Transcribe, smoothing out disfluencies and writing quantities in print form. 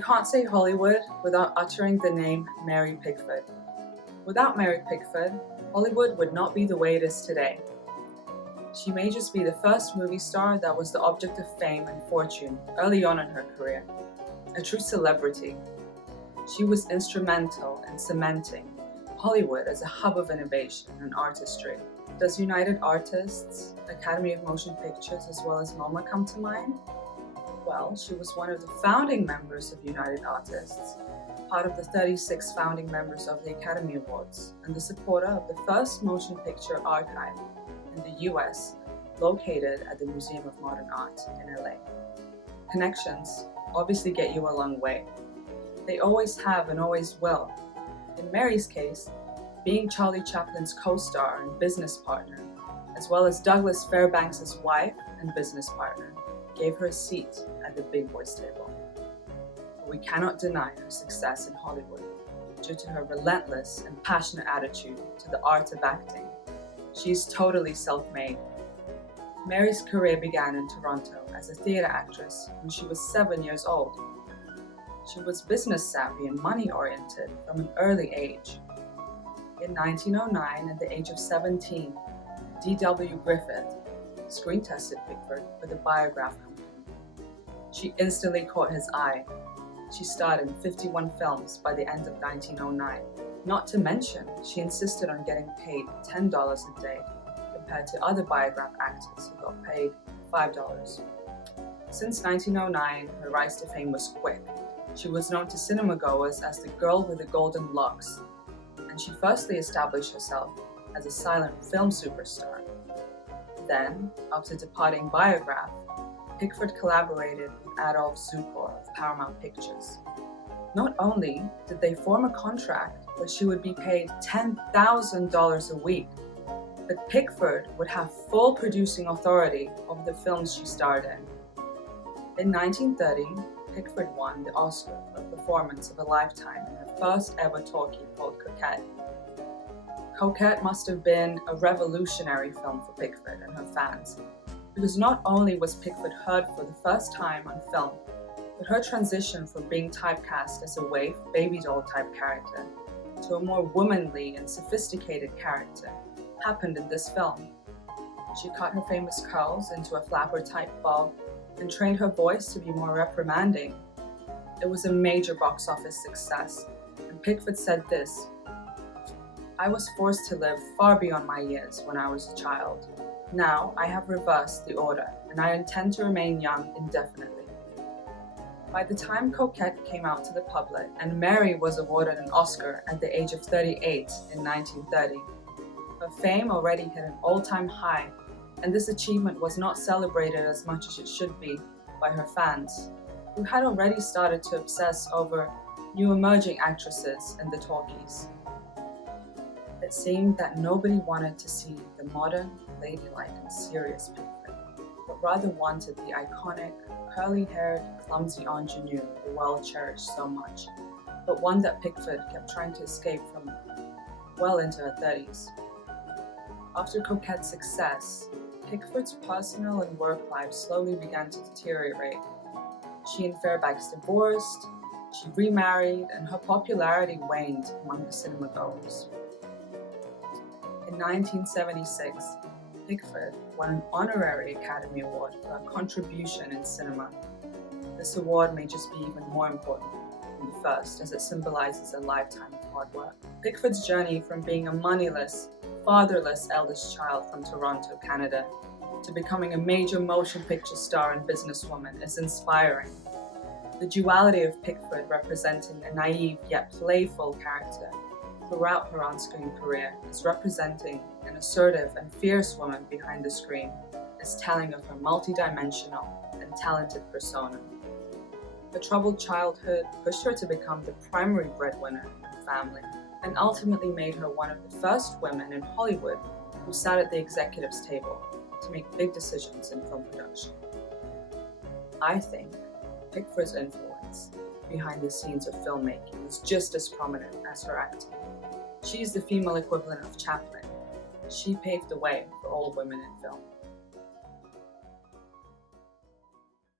you can't say Hollywood without uttering the name Mary Pickford. Without Mary Pickford, Hollywood would not be the way it is today. She may just be the first movie star that was the object of fame and fortune early on in her career, a true celebrity. She was instrumental in cementing Hollywood as a hub of innovation and artistry. Does United Artists, Academy of Motion Pictures, as well as MoMA come to mind? Well, she was one of the founding members of United Artists, part of the 36 founding members of the Academy Awards, and the supporter of the first motion picture archive in the US, located at the Museum of Modern Art in LA. Connections obviously get you a long way. They always have and always will. In Mary's case, being Charlie Chaplin's co-star and business partner, as well as Douglas Fairbanks' wife and business partner, gave her a seat at the big boys table. But we cannot deny her success in Hollywood due to her relentless and passionate attitude to the art of acting. She's totally self-made. Mary's career began in Toronto as a theatre actress when she was 7 years old. She was business savvy and money-oriented from an early age. In 1909, at the age of 17, D.W. Griffith screen-tested Pickford for the Biograph Company. She instantly caught his eye. She starred in 51 films by the end of 1909. Not to mention, she insisted on getting paid $10 a day, compared to other Biograph actors who got paid $5. Since 1909, her rise to fame was quick. She was known to cinema goers as the girl with the golden locks, and she firstly established herself as a silent film superstar. Then, after departing Biograph, Pickford collaborated with Adolph Zukor of Paramount Pictures. Not only did they form a contract where she would be paid $10,000 a week, but Pickford would have full producing authority over the films she starred in. In 1930, Pickford won the Oscar for Performance of a Lifetime in her first ever talkie called Coquette. Coquette must have been a revolutionary film for Pickford and her fans, because not only was Pickford heard for the first time on film, but her transition from being typecast as a waif, baby doll type character to a more womanly and sophisticated character happened in this film. She cut her famous curls into a flapper type bob and trained her voice to be more reprimanding. It was a major box office success, and Pickford said this: "I was forced to live far beyond my years when I was a child. Now I have reversed the order, and I intend to remain young indefinitely." By the time Coquette came out to the public, and Mary was awarded an Oscar at the age of 38 in 1930, her fame already hit an all-time high, and this achievement was not celebrated as much as it should be by her fans, who had already started to obsess over new emerging actresses in the talkies. It seemed that nobody wanted to see the modern, ladylike, and serious Pickford, but rather wanted the iconic, curly-haired, clumsy ingenue the world cherished so much, but one that Pickford kept trying to escape from well into her 30s. After Coquette's success, Pickford's personal and work life slowly began to deteriorate. She and Fairbanks divorced, she remarried, and her popularity waned among the cinema goers. In 1976, Pickford won an honorary Academy Award for her contribution in cinema. This award may just be even more important than the first, as it symbolizes a lifetime of hard work. Pickford's journey from being a moneyless, fatherless eldest child from Toronto, Canada, to becoming a major motion picture star and businesswoman is inspiring. The duality of Pickford representing a naive yet playful character throughout her on-screen career is representing an assertive and fierce woman behind the screen is telling of her multidimensional and talented persona. Her troubled childhood pushed her to become the primary breadwinner in her family, and ultimately made her one of the first women in Hollywood who sat at the executives' table to make big decisions in film production. I think Pickford's influence behind the scenes of filmmaking is just as prominent as her acting. She's the female equivalent of Chaplin. She paved the way for all women in film.